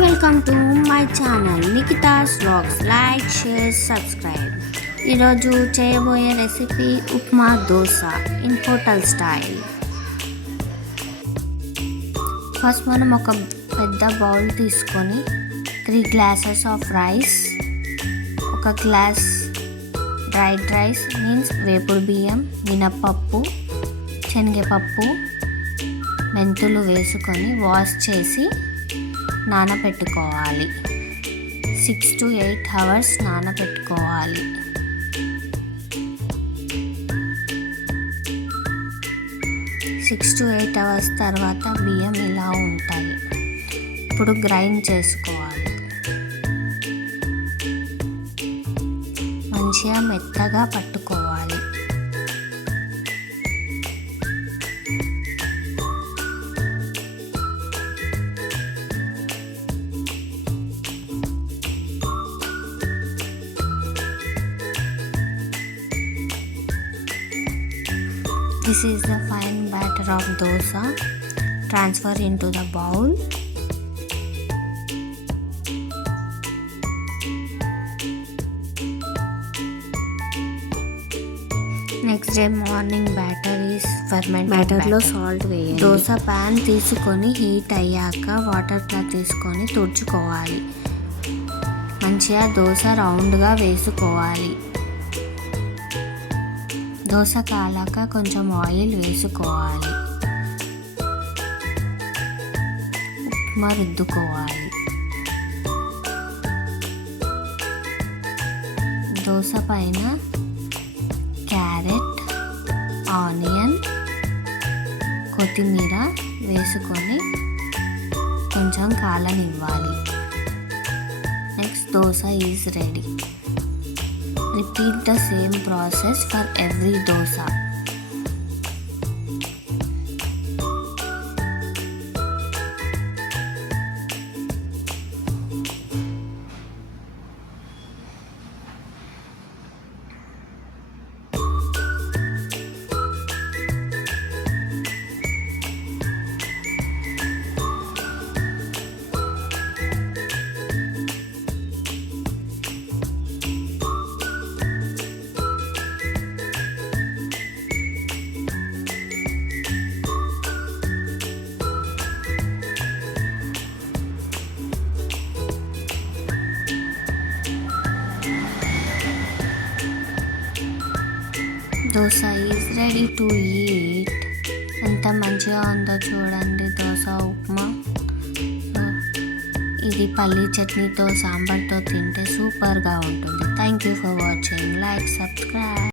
Welcome to my channel Nikhita's vlogs. Like, share, subscribe. ఈరోజు చేయబోయే recipe upma dosa in hotel style. First మనం ఒక పెద్ద బౌల్ తీసుకొని 3 గ్లాసెస్ ఆఫ్ రైస్, ఒక గ్లాస్ డ్రైడ్ రైస్ మీన్స్ వేపుడు బియ్యం, మినప్పప్పు, శనగపప్పు, మెంతులు వేసుకొని వాష్ చేసి నానబెట్టుకోవాలి. 6 to 8 hours నానబెట్టుకోవాలి. సిక్స్ టు 8 hours తర్వాత బియ్యం ఇలా ఉంటాయి. ఇప్పుడు గ్రైండ్ చేసుకోవాలి. మంచిగా మెత్తగా పట్టుకోవాలి. This is the fine batter of dosa. Transfer into the bowl. Next day morning batter is fermented. Batter లో సాల్ట్ వేయాలి. దోశ ప్యాన్ తీసుకొని హీట్ అయ్యాక వాటర్ లా తీసుకొని తుడుచుకోవాలి. మంచిగా దోశ రౌండ్గా వేసుకోవాలి. దోశ కాలాక కొంచెం ఆయిల్ వేసుకోవాలి. ఉప్మా రుద్దుకోవాలి. దోశ పైన క్యారెట్, ఆనియన్, కొత్తిమీర వేసుకొని కొంచెం కాలనివ్వాలి. Next dosa is ready. Repeat the same process for every dosa. Dosa is ready to eat. ఎంత మంచిగా ఉందో చూడండి దోశ, ఉప్మా. ఇది పల్లీ చట్నీతో, సాంబార్తో తింటే సూపర్గా ఉంటుంది. Thank you for watching. Like, subscribe.